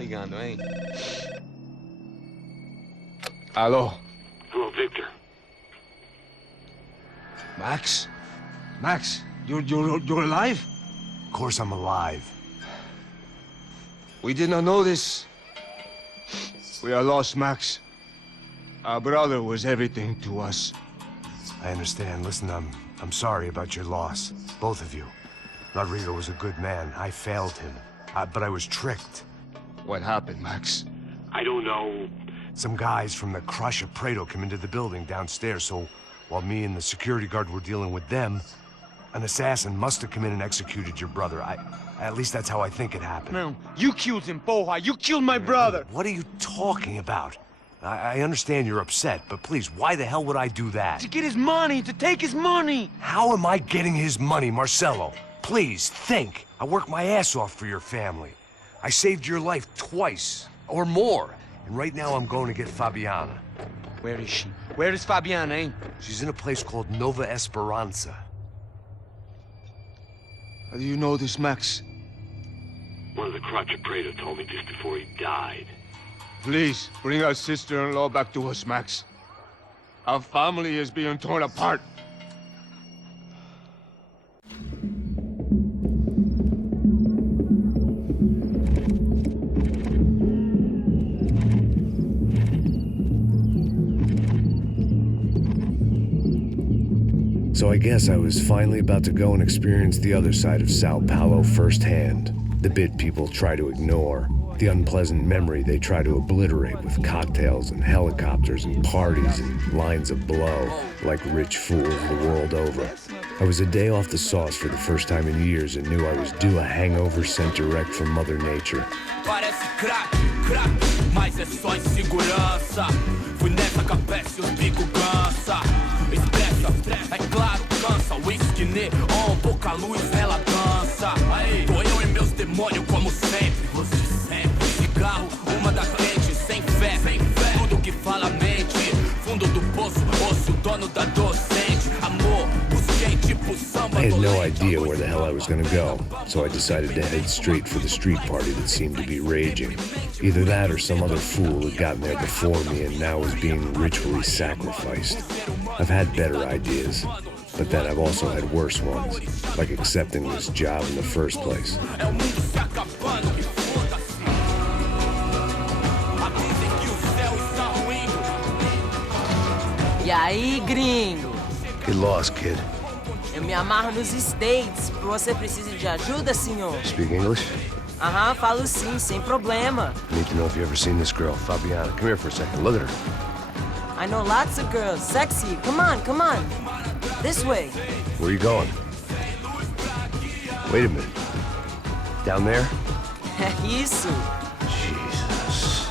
ligando, hein? Alô? Hello, Victor. Max? Max, you're alive? Of course I'm alive. We did not know this. We are lost, Max. Our brother was everything to us. I understand. Listen, I'm sorry about your loss. Both of you. Rodrigo was a good man. I failed him. But I was tricked. What happened, Max? I don't know. Some guys from the Crush of Prado came into the building downstairs, so while me and the security guard were dealing with them, an assassin must have come in and executed your brother. At least that's how I think it happened. No, you killed him, Porra. You killed my brother. What are you talking about? I understand you're upset, but please, why the hell would I do that? To get his money, to take his money. How am I getting his money, Marcelo? Please, think. I worked my ass off for your family. I saved your life twice, or more. And right now I'm going to get Fabiana. Where is she? Where is Fabiana, eh? She's in a place called Nova Esperanza. How do you know this, Max? One of the Crotch of Prado told me just before he died. Please, bring our sister-in-law back to us, Max. Our family is being torn apart. So I guess I was finally about to go and experience the other side of Sao Paulo firsthand. The bit people try to ignore. The unpleasant memory they try to obliterate with cocktails and helicopters and parties and lines of blow, like rich fools the world over. I was a day off the sauce for the first time in years and knew I was due a hangover sent direct from Mother Nature. Parece crack, crack, mas é só insegurança. Fui nessa capete, o bico cansa. Estressa, é claro, cansa. Whisky, neon, pouca luz, ela dança. Tô eu e meus demônios como sempre. Você sempre. Cigarro, uma da frente, sem fé. Tudo que fala mente. Fundo do poço, osso, dono da docente. Amor, busquei tipo samba. I had no idea where the hell I was gonna go, so I decided to head straight for the street party that seemed to be raging. Either that or some other fool had gotten there before me and now was being ritually sacrificed. I've had better ideas, but then I've also had worse ones, like accepting this job in the first place. E aí, gringo? Get lost, kid. Eu me amarro nos States. Você precisa de ajuda, senhor? Speak English? Aham, falo sim, sem problema. I need to know if you've ever seen this girl, Fabiana. Come here for a second. Look at her. I know lots of girls. Sexy. Come on, come on. This way. Where are you going? Wait a minute. Down there? É isso. Jesus.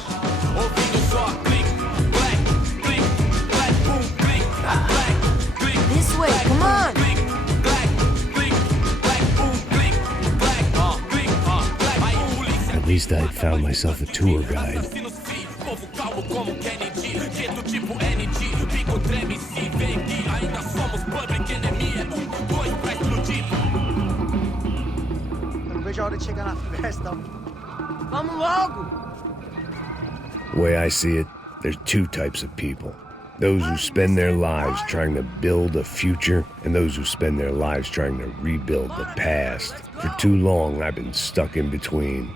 This way, come on. At least I'd found myself a tour guide. Não vejo a hora de chegar na festa. Vamos logo. The way I see it, there's two types of people. Those who spend their lives trying to build a future, and those who spend their lives trying to rebuild the past. For too long, I've been stuck in between.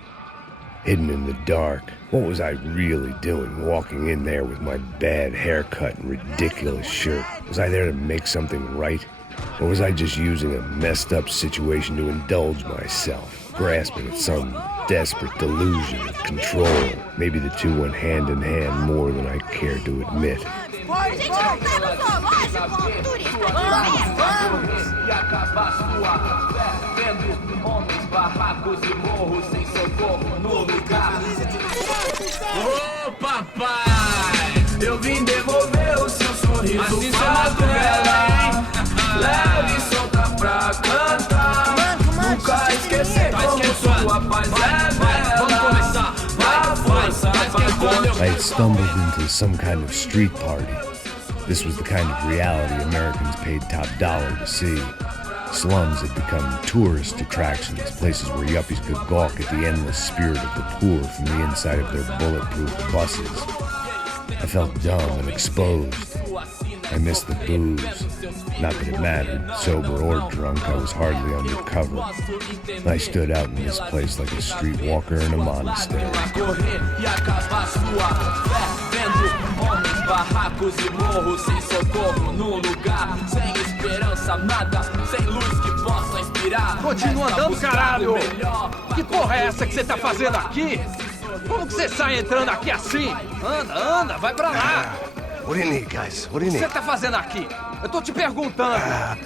Hidden in the dark. What was I really doing walking in there with my bad haircut and ridiculous shirt? Was I there to make something right? Or was I just using a messed up situation to indulge myself, grasping at some desperate delusion of control? Maybe the two went hand in hand more than I cared to admit. A gente não tá no zoológico, turista de vamos! E acabar sua fé, vendo homens, barracos e morros sem socorro no lugar. Ô papai, eu vim devolver o seu sorriso favela. Leve e solta pra cantar. Nunca esquecer como sua paz é bela. Vamos começar, vai, força, I had stumbled into some kind of street party. This was the kind of reality Americans paid top dollar to see. Slums had become tourist attractions, places where yuppies could gawk at the endless spirit of the poor from the inside of their bulletproof buses. I felt dumb and exposed. I missed the booze. Not that it mattered, sober or drunk, I was hardly undercover. I stood out in this place like a streetwalker in a monastery. Barracos e morros sem socorro num lugar sem esperança, nada, sem luz que possa inspirar. Continua andando, caralho! Que porra é essa que você tá fazendo aqui? Como que você sai entrando aqui assim? Anda, vai pra lá! What do you need, guys? What do you O que need? você tá fazendo aqui? Eu tô te perguntando.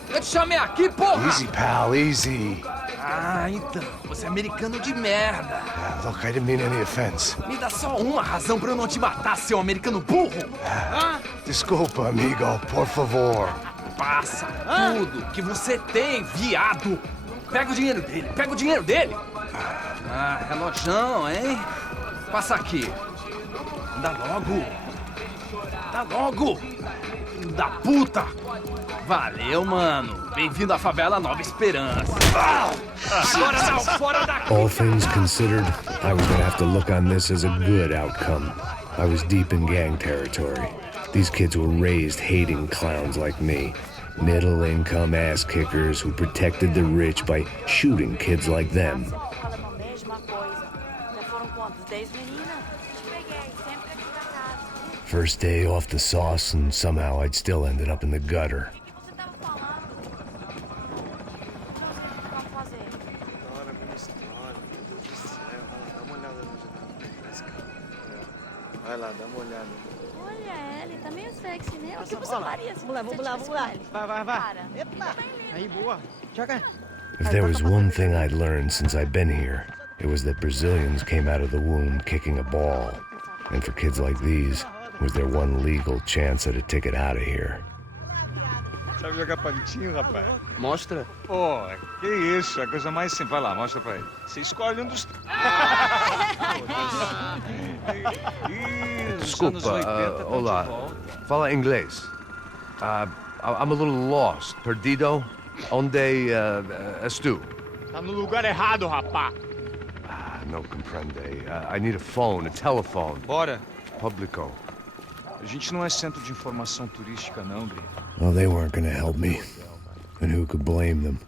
Eu te chamei aqui, porra! Easy, pal, easy. Ah, então. Você é americano de merda. Look, I didn't mean any offense. Me dá só uma razão pra eu não te matar, seu americano burro. Desculpa, amigo, por favor. Passa tudo que você tem, viado. Pega o dinheiro dele, Ah, relojão, hein? Passa aqui. Dá logo. Filho da puta. Valeu, mano. Bem-vindo à favela Nova Esperança. Agora não, fora daqui. All things considered, I was gonna have to look on this as a good outcome. I was deep in gang territory. These kids were raised hating clowns like me. Middle-income ass-kickers who protected the rich by shooting kids like them. First day off the sauce, and somehow I'd still ended up in the gutter. Vai lá, dá uma olhada. Olha, ele tá meio sexy, né? O que você faria se Vamos lá. Vai. Epa! Aí, boa. Joga. If there was one thing I'd learned since I'd been here, it was that Brazilians came out of the womb kicking a ball. And for kids like these, it was their one legal chance at a ticket out of here. Sabe jogar palitinho, rapaz? Mostra. Pô, que isso, é a coisa mais simples. Vai lá, mostra pra ele. Você escolhe um dos... Desculpa, olá. Fala inglês. I'm a little lost. Perdido? Onde estou? Tá no lugar errado, rapá. No comprende. I need a phone, a telephone. Bora. Publico. A gente não é centro de informação turística, não, Gri. Well, they weren't gonna help me. And who could blame them?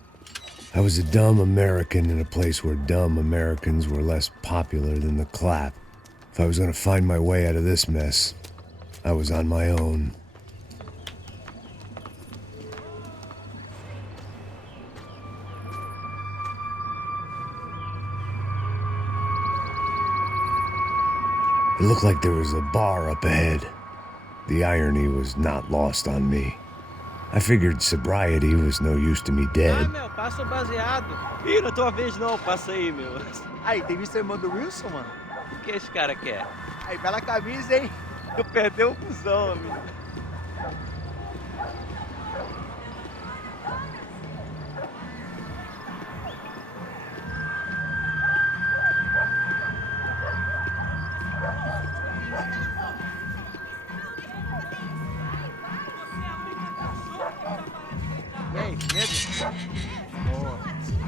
I was a dumb American in a place where dumb Americans were less popular than the clap. If I was gonna find my way out of this mess, I was on my own. It looked like there was a bar up ahead. The irony was not lost on me. I figured sobriety was no use to me dead. Meu, passa o baseado. Ih, não é tua vez não, passa aí, meu. Aí, tem visto a irmã do Wilson, mano? O que esse cara quer? Aí, bela camisa, hein? Tu perdeu o cuzão, amigo. E aí, medo? Ô,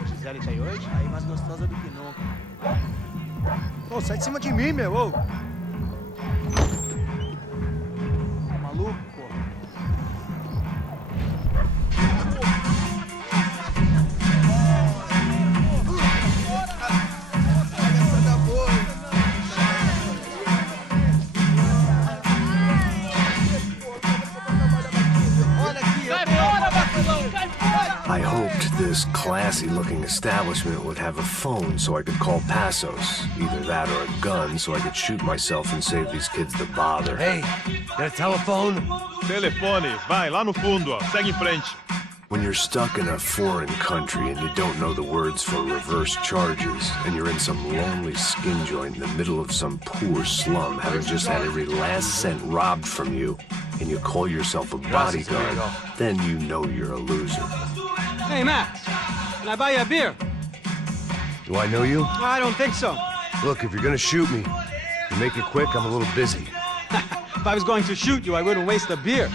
Gisele tá aí hoje? Aí, mais gostosa do que nunca. Ô, sai de cima de mim, meu, ô. Tá maluco, pô? I hoped this classy-looking establishment would have a phone so I could call Passos. Either that or a gun so I could shoot myself and save these kids the bother. Hey, got a telephone? Telefone, vai, lá no fundo, ó. Segue em frente. When you're stuck in a foreign country and you don't know the words for reverse charges, and you're in some lonely skin joint in the middle of some poor slum having just had every last cent robbed from you, and you call yourself a bodyguard, then you know you're a loser. Hey, Max. Can I buy you a beer? Do I know you? I don't think so. Look, if you're gonna shoot me, you make it quick, I'm a little busy. If I was going to shoot you, I wouldn't waste a beer.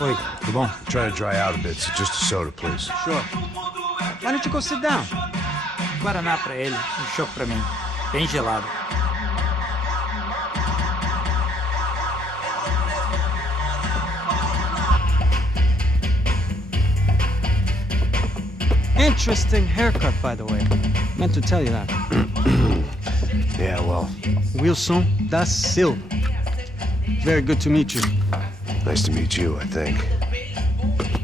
Wait, come on. I'm trying to dry out a bit, so just a soda, please. Sure. Why don't you go sit down? Guaraná pra ele, um chopp pra mim. Bem gelado. Interesting haircut, by the way. Meant to tell you that. Yeah, well, Wilson da Silva. Very good to meet you. nice to meet you, I think.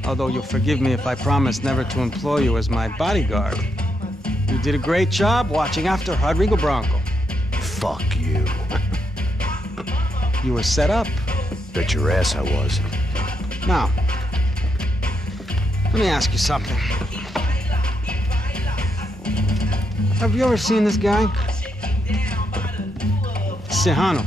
Although you'll forgive me if I promise never to employ you as my bodyguard. You did a great job watching after Rodrigo Bronco. Fuck you. You were set up. Bet your ass I was. Now, let me ask you something. Have you ever seen this guy? Sejano.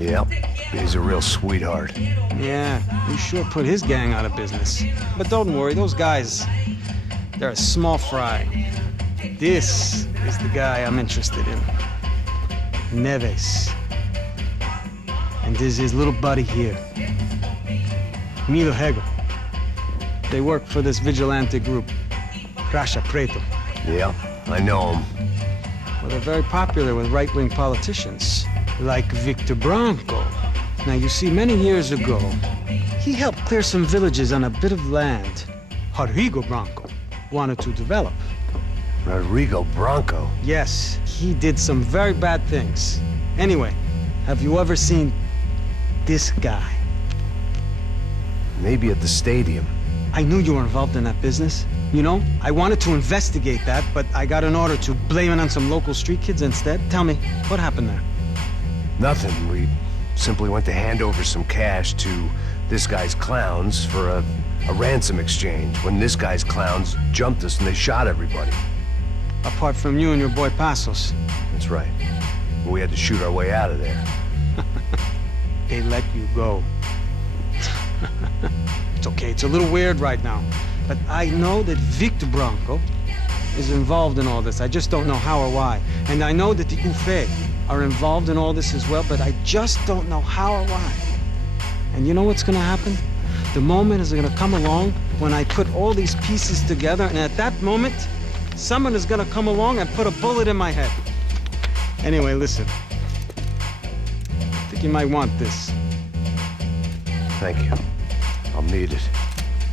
Yep, he's a real sweetheart. Yeah, you sure put his gang out of business. But don't worry, those guys, they're a small fry. This is the guy I'm interested in. Neves. And this is his little buddy here. Milo Hegel. They work for this vigilante group, Crasha Preto. Yep, I know him. Well, they're very popular with right-wing politicians, like Victor Bronco. Now, you see, many years ago, he helped clear some villages on a bit of land Rodrigo Bronco wanted to develop. Rodrigo Bronco? Yes, he did some very bad things. Anyway, have you ever seen this guy? Maybe at the stadium. I knew you were involved in that business. You know, I wanted to investigate that, but I got an order to blame it on some local street kids instead. Tell me, what happened there? Nothing. We simply went to hand over some cash to this guy's clowns for a ransom exchange when this guy's clowns jumped us and they shot everybody. Apart from you and your boy Passos. That's right. We had to shoot our way out of there. They let you go. It's okay, it's a little weird right now. But I know that Victor Bronco is involved in all this. I just don't know how or why. And I know that the UFE are involved in all this as well, but I just don't know how or why. And you know what's gonna happen? The moment is gonna come along when I put all these pieces together, and at that moment, someone is gonna come along and put a bullet in my head. Anyway, listen. I think you might want this. Thank you. I'll need it.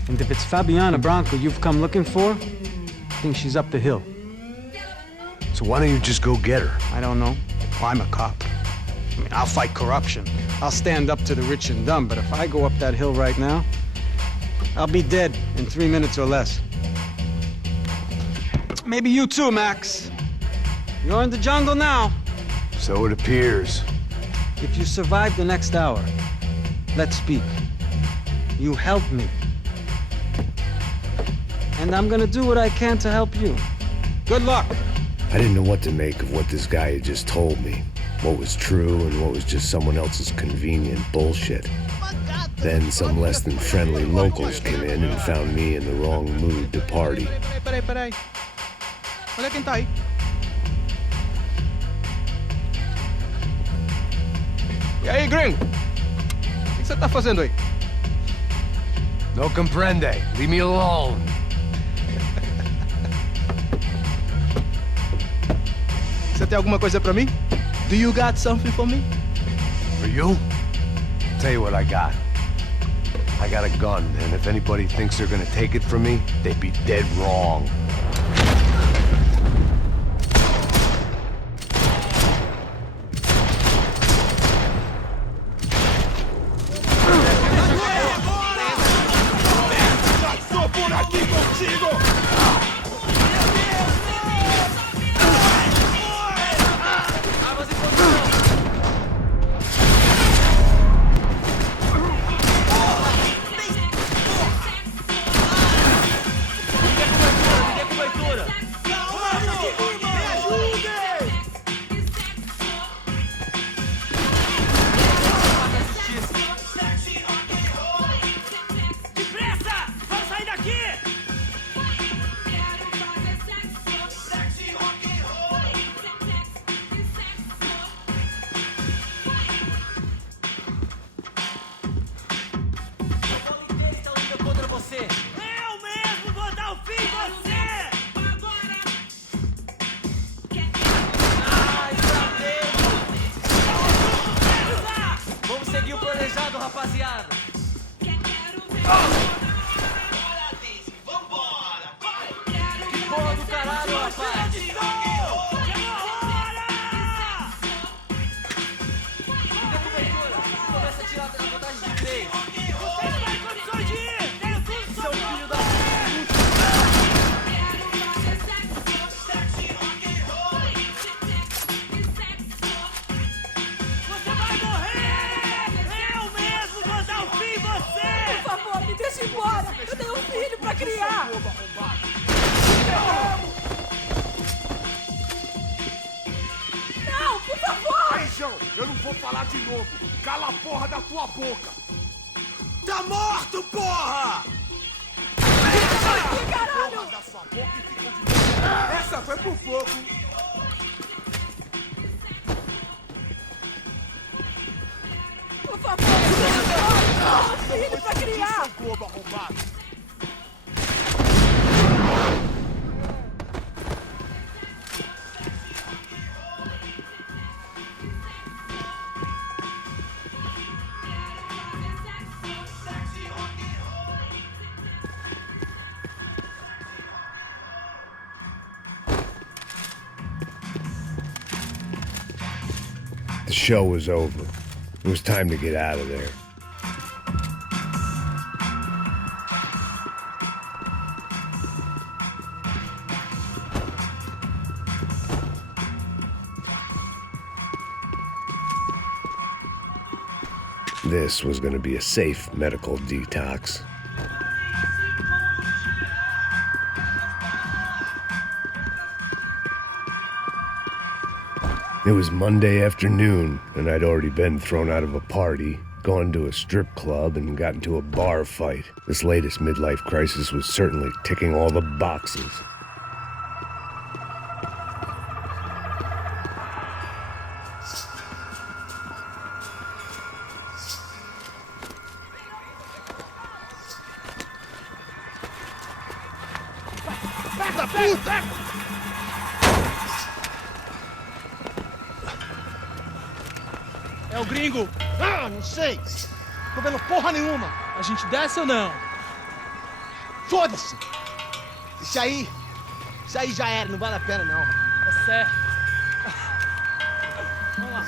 And if it's Fabiana Bronco you've come looking for, I think she's up the hill. So why don't you just go get her? I don't know. Well, I'm a cop. I mean, I'll fight corruption. I'll stand up to the rich and dumb, but if I go up that hill right now, I'll be dead in 3 minutes or less. Maybe you too, Max. You're in the jungle now. So it appears. If you survive the next hour, let's speak. You help me. And I'm gonna do what I can to help you. Good luck. I didn't know what to make of what this guy had just told me. What was true and what was just someone else's convenient bullshit. Then some less than friendly locals came in and found me in the wrong mood to party. Peraí. Olha quem tá aí. E aí, gringo? O que você tá fazendo aí? No comprende. Leave me alone. Você tem alguma coisa pra mim? Do you got something for me? For you? Tell you what I got. I got a gun, and if anybody thinks they're gonna take it from me, they'd be dead wrong. rapaziada. Que porra do caralho, rapaz. Me dê cobertura. Começa a tirar a contagem de 3. Vocês não têm condições de ir. Tenho tudo seu filho da puta. Você vai morrer. Eu mesmo vou dar um fim em você. Por favor, me deixa embora. Eu tenho um filho pra criar. Não, por favor. Aí, João, eu não vou falar de novo. Cala a porra da tua boca. Tá morto, porra! Aqui, caralho. Porra da sua boca e fica de... Essa foi por pouco. Por favor, me deixa embora. Eu tenho um filho pra criar. Seu globo arrombado. The show was over. It was time to get out of there. This was going to be a safe medical detox. It was Monday afternoon, and I'd already been thrown out of a party, gone to a strip club, and got into a bar fight. This latest midlife crisis was certainly ticking all the boxes. É o gringo! Ah, não sei. Tô vendo porra nenhuma. A gente desce ou não? Foda-se. Isso aí já era, não vale a pena não. Tá certo. Vamos lá.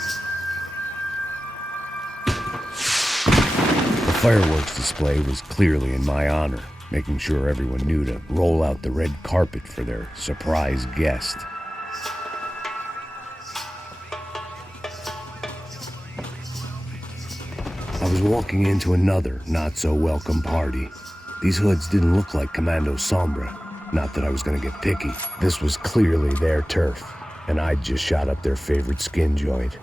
The fireworks display was clearly in my honor, making sure everyone knew to roll out the red carpet for their surprise guest. I was walking into another not-so-welcome party. These hoods didn't look like Commando Sombra. Not that I was gonna get picky. This was clearly their turf, and I'd just shot up their favorite skin joint.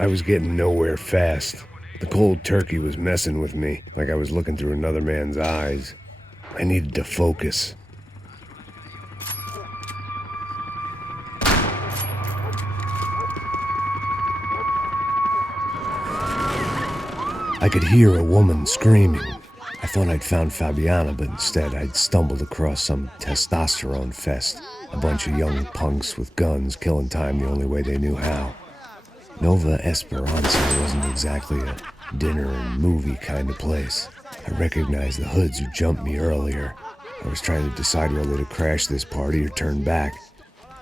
I was getting nowhere fast. The cold turkey was messing with me, like I was looking through another man's eyes. I needed to focus. I could hear a woman screaming. I thought I'd found Fabiana, but instead I'd stumbled across some testosterone fest. A bunch of young punks with guns killing time the only way they knew how. Nova Esperanza wasn't exactly a dinner and movie kind of place. I recognized the hoods who jumped me earlier. I was trying to decide whether to crash this party or turn back,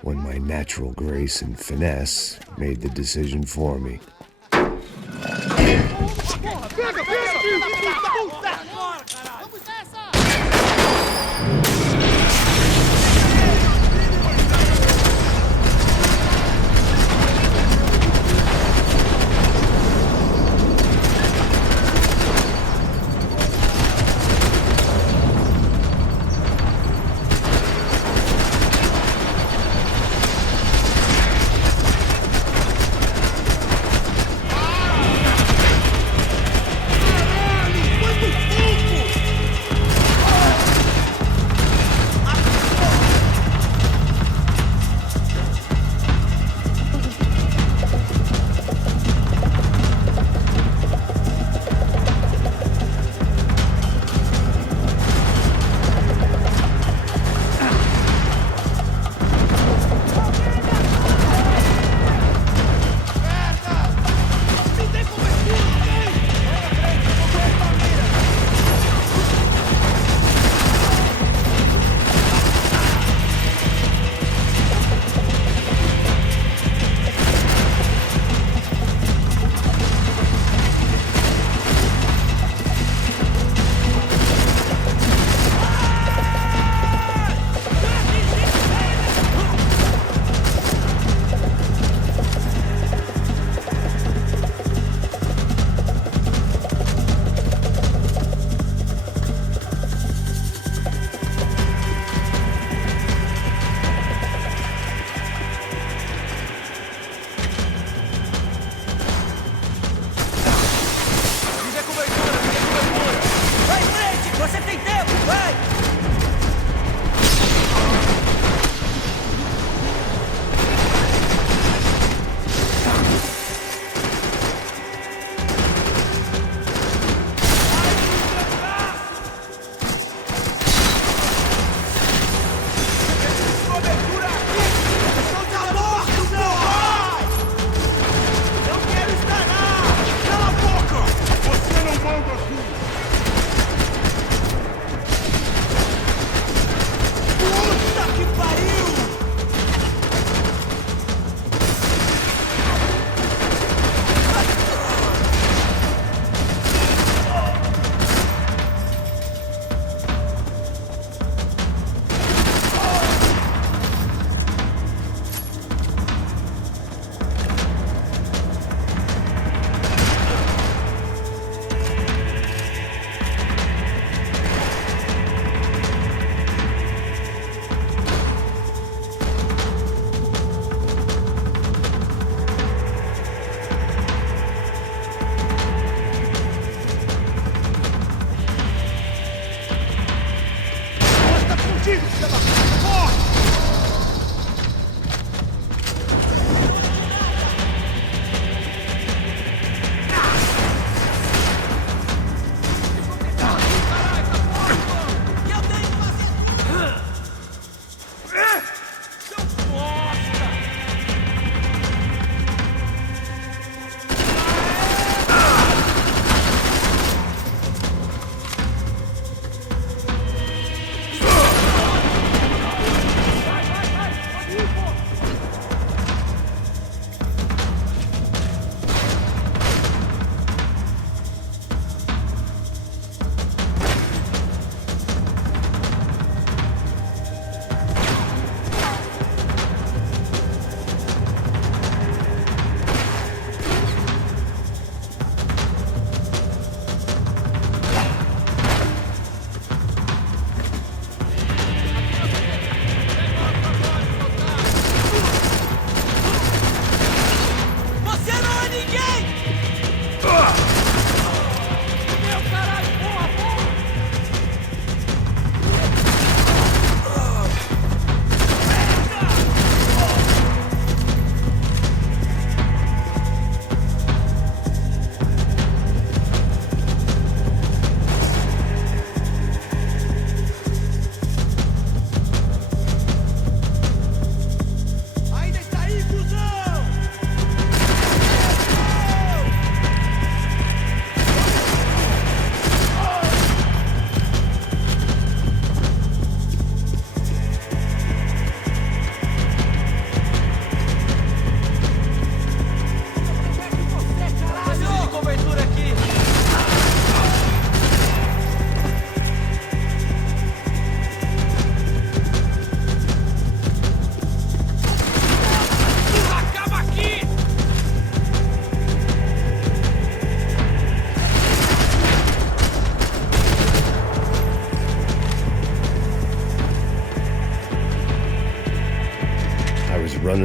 when my natural grace and finesse made the decision for me.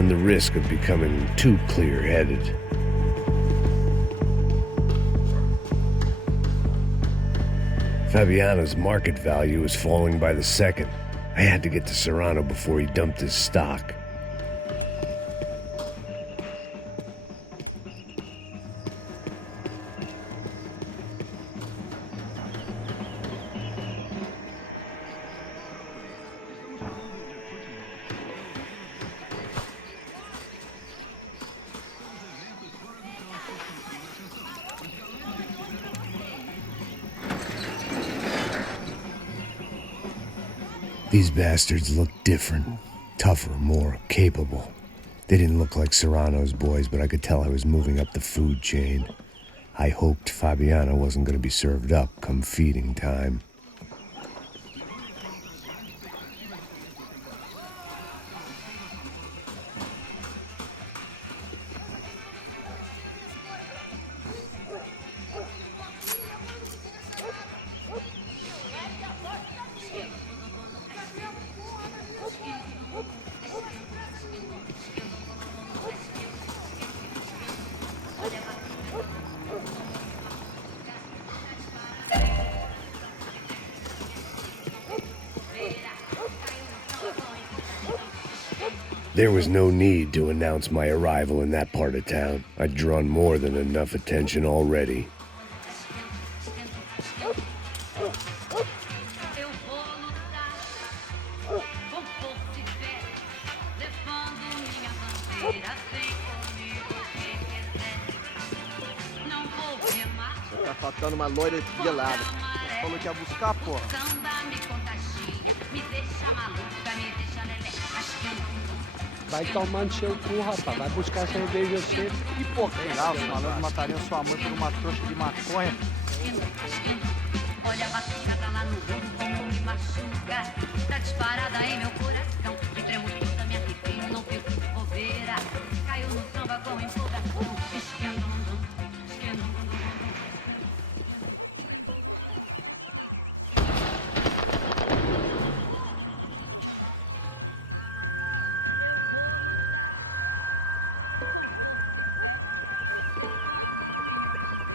running the risk of becoming too clear-headed. Fabiano's market value was falling by the second. I had to get to Serrano before he dumped his stock. These bastards looked different, tougher, more capable. They didn't look like Serrano's boys, but I could tell I was moving up the food chain. I hoped Fabiano wasn't going to be served up come feeding time. There was no need to announce my arrival in that part of town. I'd drawn more than enough attention already. Tá faltando uma loira gelada. Falou que ia buscar, porra. Vai tomando seu cu, rapaz. Vai buscar cerveja cedo. E porra, sei lá, os malandros matariam sua mãe por uma trouxa de maconha. Olha a batucada lá no vão, como me machuca. Tá disparada em meu coração.